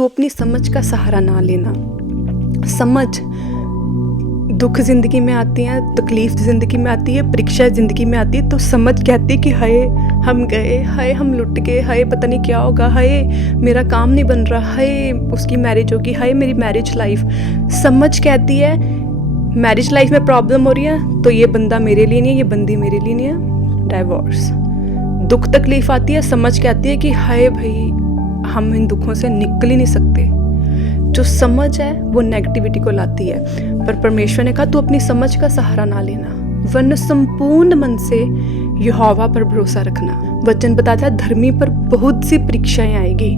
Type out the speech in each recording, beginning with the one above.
तू अपनी समझ का सहारा ना लेना। समझ, दुख ज़िंदगी में आती हैं, तकलीफ़ ज़िंदगी में आती है, परीक्षा ज़िंदगी में आती है, तो समझ कहती है कि हाय हम गए, हाय हम लुट गए, हाय पता नहीं क्या होगा, हाय मेरा काम नहीं बन रहा, हाय उसकी मैरिज होगी, हाय मेरी मैरिज लाइफ। समझ कहती है मैरिज लाइफ में प्रॉब्लम हो रही है तो ये बंदा मेरे लिए नहीं है, ये बंदी मेरे लिए नहीं है, डाइवोर्स। दुख तकलीफ़ आती है, समझ कहती है कि हाय भाई हम इन दुखों से निकल ही नहीं सकते। जो समझ है वो नेगेटिविटी को लाती है, पर परमेश्वर ने कहा तू अपनी समझ का सहारा ना लेना, वरना संपूर्ण मन से यहोवा पर भरोसा रखना। वचन बताता है धर्मी पर बहुत सी परीक्षाएं आएगी।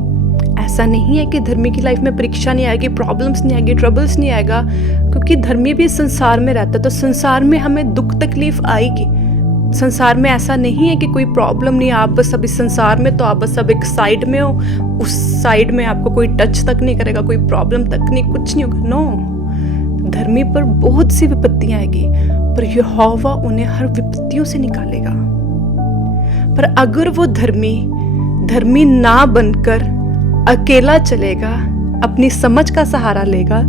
ऐसा नहीं है कि धर्मी की लाइफ में परीक्षा नहीं आएगी, प्रॉब्लम्स नहीं आएगी, ट्रबल्स नहीं आएगा, क्योंकि धर्मी भी संसार में रहता है, तो संसार में हमें दुख तकलीफ आएगी। संसार में ऐसा नहीं है कि कोई प्रॉब्लम नहीं, आप बस अब इस संसार में तो आप बस अब एक साइड में हो, उस साइड में आपको कोई टच तक नहीं करेगा, कोई प्रॉब्लम तक नहीं, कुछ नहीं होगा। नो, धर्मी पर बहुत सी विपत्तियां आएगी, पर यहोवा उन्हें हर विपत्तियों से निकालेगा। पर अगर वो धर्मी ना बनकर अकेला चलेगा, अपनी समझ का सहारा लेगा,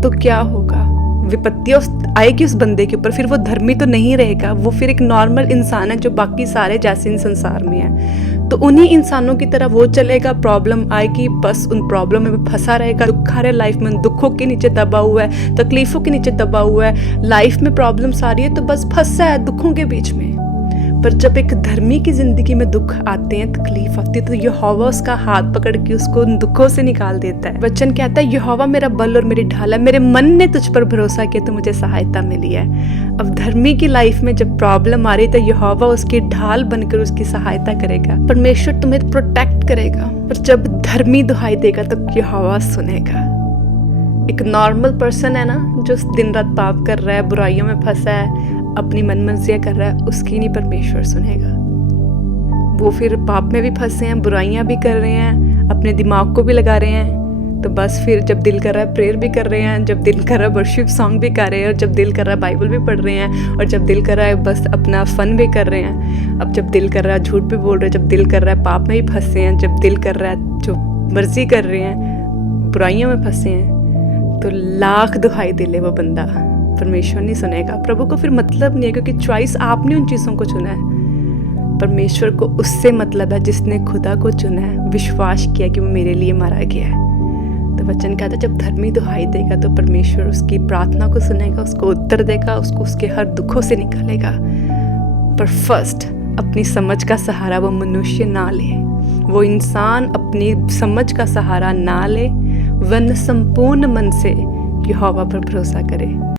तो क्या होगा? विपत्तियां आएगी उस बंदे के ऊपर, फिर वो धर्मी तो नहीं रहेगा, वो फिर एक नॉर्मल इंसान है जो बाकी सारे जैसे इन संसार में है। तो उन्हीं इंसानों की तरह वो चलेगा, प्रॉब्लम आएगी बस उन प्रॉब्लम में फंसा रहेगा, दुख आ रहा है लाइफ में, दुखों के नीचे दबा हुआ है, तकलीफों के नीचे दबा हुआ है, लाइफ में प्रॉब्लम्स आ रही है तो बस फंसा है दुखों के बीच में। पर जब एक धर्मी की जिंदगी में दुख आते हैं, तकलीफ आती है, तो यहोवा उसका हाथ पकड़ के उसको उन दुखों से निकाल देता है। वचन कहता है यहोवा मेरा बल और मेरी ढाल है, मेरे मन ने तुझ पर भरोसा किया तो मुझे सहायता मिली है। अब धर्मी की लाइफ में जब प्रॉब्लम आ रही है तो यहोवा उसकी ढाल बनकर उसकी सहायता करेगा, परमेश्वर तुम्हें प्रोटेक्ट करेगा। पर जब धर्मी दुहाई देगा तो यहोवा सुनेगा। एक नॉर्मल पर्सन है ना, जो दिन रात पाप कर रहा है, बुराइयों में फंसा है, अपनी मनमर्जियाँ कर रहा है, उसकी नहीं परमेश्वर सुनेगा। वो फिर पाप में भी फंसे हैं, बुराइयां भी कर रहे हैं, अपने दिमाग को भी लगा रहे हैं, तो बस फिर जब दिल कर रहा है प्रेयर भी कर रहे हैं, जब दिल कर रहा है वर्शिप सॉन्ग भी कर रहे हैं, और जब दिल कर रहा है बाइबल भी पढ़ रहे हैं, और जब दिल कर रहा है बस अपना फन भी कर रहे हैं। अब जब दिल कर रहा है झूठ भी बोल रहे हैं, जब दिल कर रहा है पाप में भी फंसे हैं, जब दिल कर रहा है जो मर्जी कर रहे हैं, बुराइयों में फंसे हैं, तो लाख दुहाई दे ले वो बंदा, परमेश्वर नहीं सुनेगा। प्रभु को फिर मतलब नहीं है, क्योंकि चॉइस आपने उन चीज़ों को चुना है। परमेश्वर को उससे मतलब है जिसने खुदा को चुना है, विश्वास किया कि वो मेरे लिए मारा गया है। तो वचन कहता है जब धर्मी दुहाई देगा तो परमेश्वर उसकी प्रार्थना को सुनेगा, उसको उत्तर देगा, उसको उसके हर दुखों से निकालेगा। पर फर्स्ट अपनी समझ का सहारा वो मनुष्य ना ले, वो इंसान अपनी समझ का सहारा ना ले, वरना संपूर्ण मन से यहोवा पर भरोसा करे।